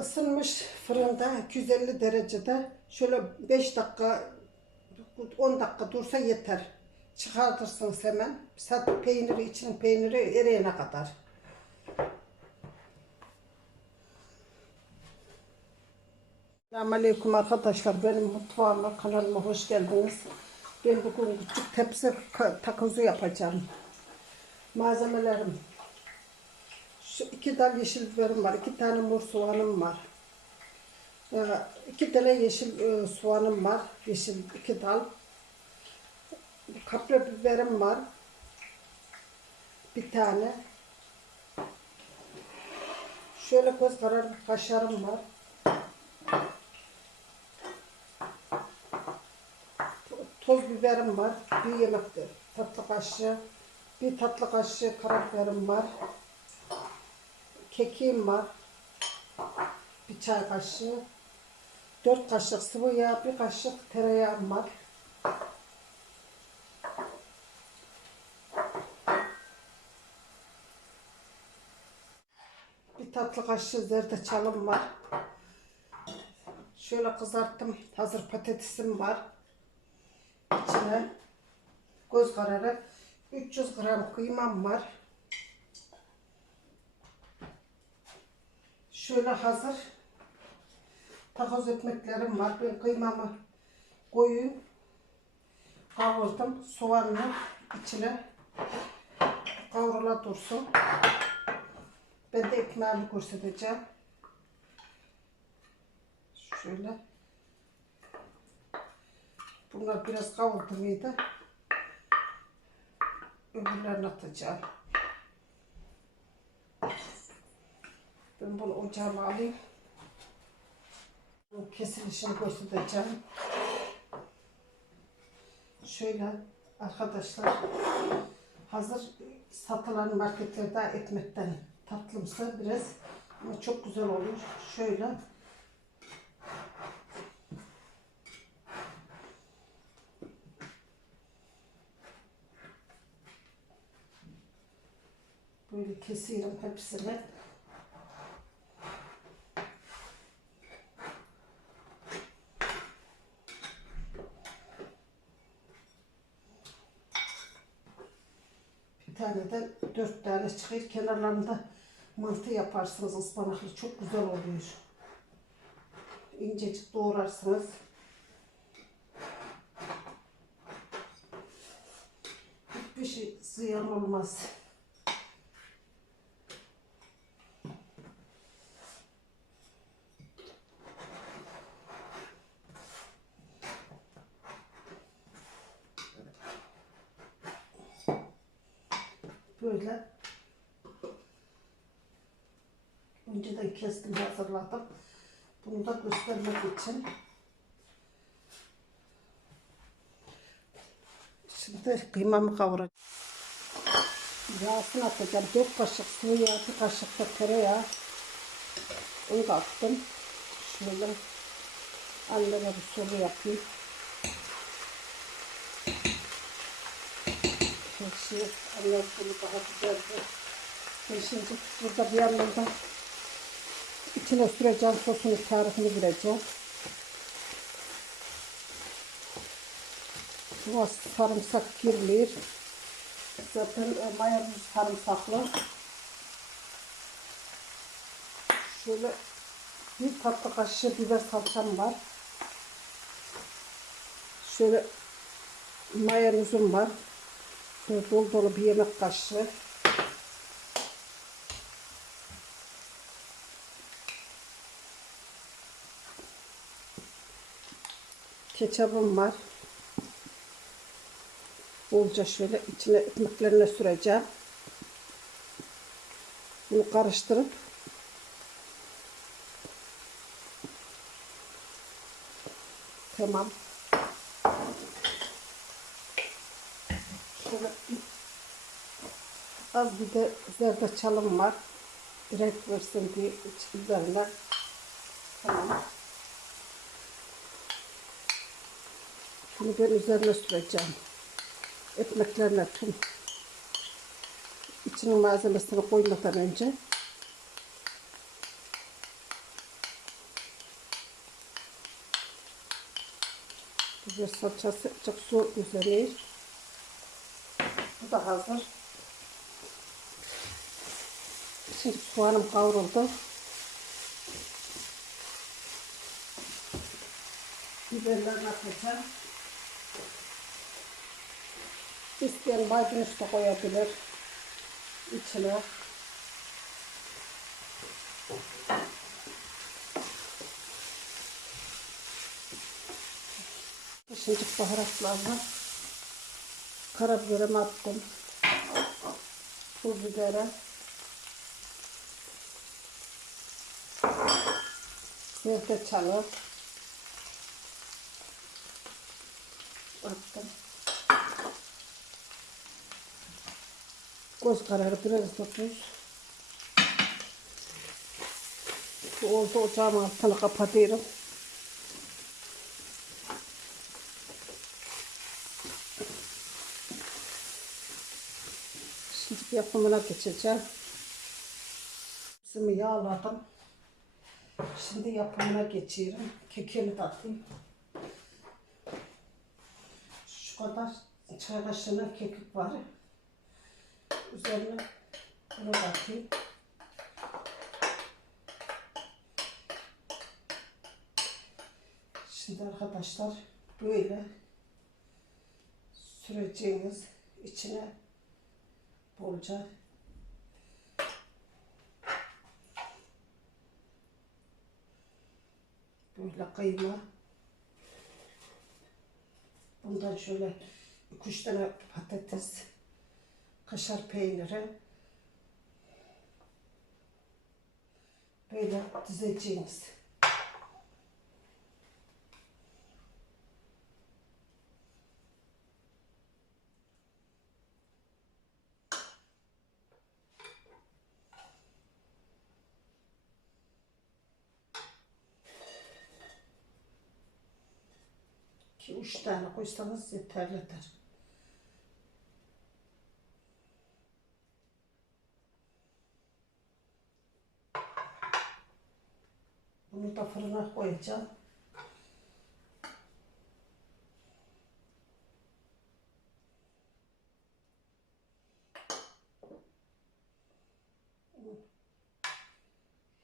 ısınmış fırında 250 derecede şöyle 5 dakika 10 dakika dursa yeter. Çıkartırsınız hemen. Sat peyniri içinin peyniri eriyene kadar. Selamünaleyküm arkadaşlar. Benim mutfağıma, kanalıma hoş geldiniz. Ben bugün küçük tepsi takozu yapacağım. Malzemelerim. Şu iki dal yeşil biberim var. iki tane mor soğanım var. Ee, iki tane yeşil e, soğanım var. Yeşil iki dal. Kapya biberim var. Bir tane. Şöyle göz kararı kaşarım var. toz biberim var. Bir yemek tatlı kaşığı. Bir tatlı kaşığı karabiberim var. Kekiğim var. Bir çay kaşığı. Dört kaşık sıvı yağ, bir kaşık tereyağım var. Bir tatlı kaşığı zerdeçalım var. Şöyle kızarttım. Hazır patatesim var içine göz kararı 300 gram kıymam var. Şöyle hazır takoz ekmeklerim var. Ben kıymamı koyayım. Kavurdum. Soğanla içine kavrula dursun. Ben de ekmeğimi göstereceğim. Şöyle. Bunlar biraz kavurdu muydu? Öbürlerini atacağım. Ben bunu ocağıma alayım. Kesilişini göstereceğim. Şöyle arkadaşlar hazır satılan marketlerde ekmekten tatlımsı biraz ama çok güzel olur. Şöyle Böyle kesiyorum hepsini. Bir tane de tane çıkıyor. Kenarlarında mantı yaparsınız ıspanaklı. Çok güzel oluyor. İncecik doğrarsınız. Hiçbir şey ziyan olmaz. Böyle önceden kestim hazırladım. Bunu da göstermek için. Şimdi kıymamı kavuracağım. Yağsını atacağım. 4 kaşık sıvı yağ, bir kaşık da tereyağı. Onu da attım. Şöyle anneme bir sulu yapayım. Şey, annem sulu daha güzeldi. Ben şimdi burada bir yandan da içine süreceğim sosunu tarifini vereceğim. Bu sarımsak girmiyor. Zaten e, mayonez sarımsaklı. Şöyle bir tatlı kaşığı biber salçam var. Şöyle mayonezim var. Şöyle dolu dolu bir yemek kaşığı. Ketçabım var. Bolca şöyle içine ekmeklerine süreceğim. Bunu karıştırıp Tamam. Şöyle az bir de zerdeçalım var. Renk versin diye üzerine. Tamam. Bunu ben üzerine süreceğim. Ekmeklerle tüm içinin malzemesini koymadan önce Güzel salçası çok zor güzel Bu da hazır. Şimdi soğanım kavruldu. Biberler atacağım. İsteyen maydanoz da koyabilir içine. Şimdi baharatlarla karabiberimi attım. Pul biberi. Zerdeçalı. Attım. Göz kararı biraz tuz. Bu oldu ocağın altını kapatıyorum. Şimdi yapımına geçeceğim. Hepsini yağladım. Şimdi yapımına geçiyorum. Kekini de atayım. Şu kadar çay kaşığına kekik var. Üzerine bunu da atayım. Şimdi arkadaşlar böyle süreceğiniz içine bolca böyle kıyma bundan şöyle iki üç tane patates kaşar peyniri böyle dizeceğiniz. İki üç tane koysanız yeterlidir. Bunu da fırına koyacağım.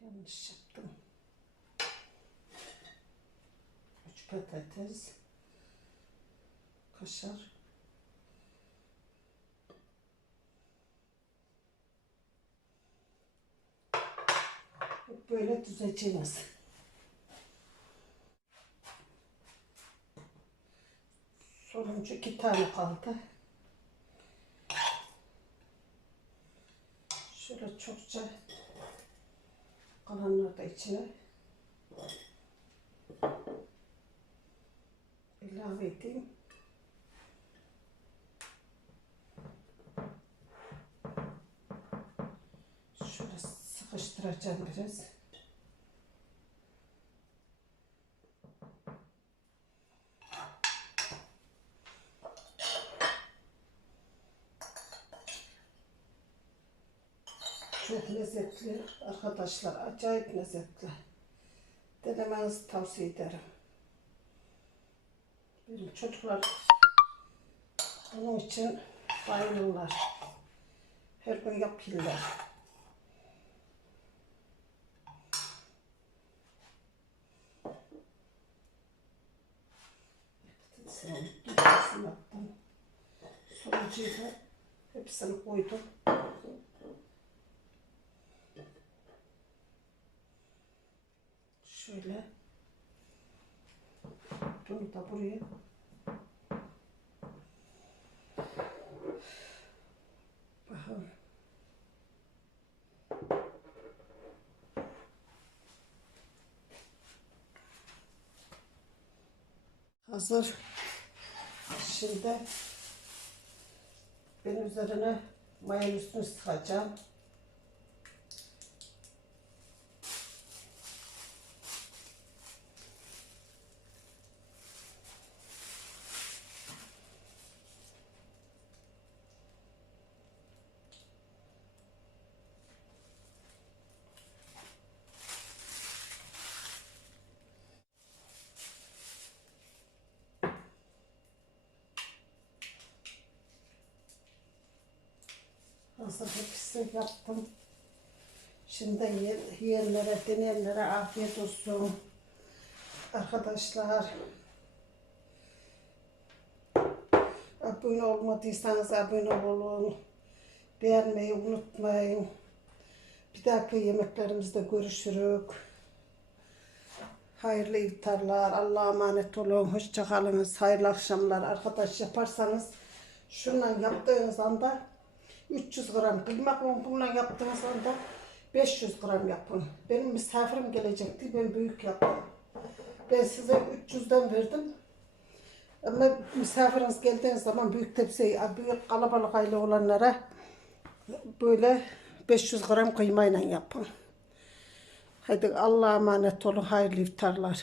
Yanlış yaptım. Üç patates, kaşar. Böyle düzeceğiz. Sonuncu iki tane kaldı. Şöyle çokça kalanları da içine ilave edeyim. Şöyle sıkıştıracağım biraz. Çok lezzetli arkadaşlar. Acayip lezzetli. Denemenizi tavsiye ederim. Benim çocuklar onun için bayılırlar. Her gün yapıyorlar. Patatesini hepsini attım. Sonucuyu da hepsini koydum. Şöyle. Bunu da buraya. Bakalım. Hazır. Şimdi ben üzerine mayonezini sıkacağım. Hazır hepsini yaptım. Şimdi ye- yiyenlere, deneyenlere afiyet olsun. Arkadaşlar. Abone olmadıysanız abone olun. Beğenmeyi unutmayın. Bir dahaki yemeklerimizde görüşürük. Hayırlı iftarlar. Allah'a emanet olun. Hoşça kalınız. Hayırlı akşamlar. Arkadaş yaparsanız şundan yaptığınız anda 300 gram kıymak bununla yaptığınız anda 500 gram yapın. Benim misafirim gelecekti. Ben büyük yaptım. Ben size 300'den verdim. Ama misafiriniz geldiğiniz zaman büyük tepsi, büyük kalabalık aile olanlara böyle 500 gram kıymayla yapın. Hadi Allah'a emanet olun. Hayırlı iftarlar.